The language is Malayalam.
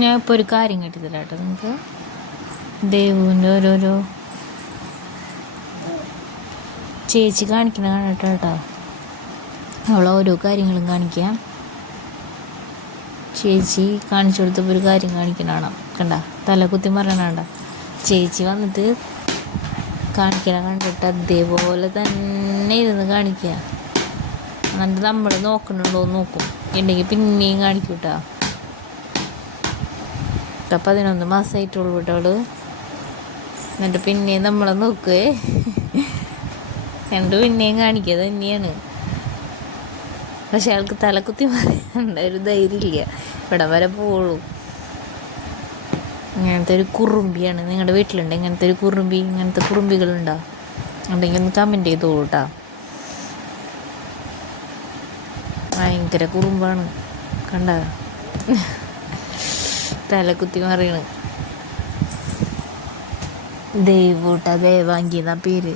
ഞാൻ ഇപ്പോൾ ഒരു കാര്യം കേട്ടിട്ടില്ല കേട്ടോ നിങ്ങൾക്ക്. ദേവുവിൻ്റെ ഓരോരോ ചേച്ചി കാണിക്കണ കാണട്ടോ കേട്ടോ. അവൾ ഓരോ കാര്യങ്ങളും കാണിക്കാം. ചേച്ചി കാണിച്ചു കൊടുത്തപ്പോൾ ഒരു കാര്യം കാണിക്കണതാണ് കണ്ട, തല കുത്തി മറയണണ്ട. ചേച്ചി വന്നിട്ട് കാണിക്കണ കണ്ടിട്ട് അതേപോലെ തന്നെ ഇരുന്ന് കാണിക്കുക. എന്നിട്ട് നമ്മൾ നോക്കണുണ്ടോ നോക്കും, ഉണ്ടെങ്കിൽ പിന്നെയും കാണിക്കും കേട്ടോ. 11 മാസമായിട്ടുള്ളൂ കേട്ടോ അവള്. എന്നിട്ട് പിന്നെയും നമ്മളെ നോക്കുവേ, എന്നിട്ട് പിന്നെയും കാണിക്കുക തന്നെയാണ്. പക്ഷെ അയാൾക്ക് തലക്കുത്തി പറയാണ്ട ഒരു ധൈര്യമില്ല, ഇവിടെ വരെ പോളൂ. ഇങ്ങനത്തെ ഒരു കുറുമ്പിയാണ്. നിങ്ങളുടെ വീട്ടിലുണ്ട് ഇങ്ങനത്തെ ഒരു കുറുമ്പി? ഇങ്ങനത്തെ കുറുമ്പികളുണ്ടോ? ഉണ്ടെങ്കിൽ ഒന്ന് കമൻറ്റ് ചെയ്തോളൂ കേട്ടോ. ഭയങ്കര കുറുമ്പാണ് കണ്ട, തലക്കുത്തി മറിയണ്. ദേവൂട്ട, ദേവാങ്കി എന്നാ പേര്.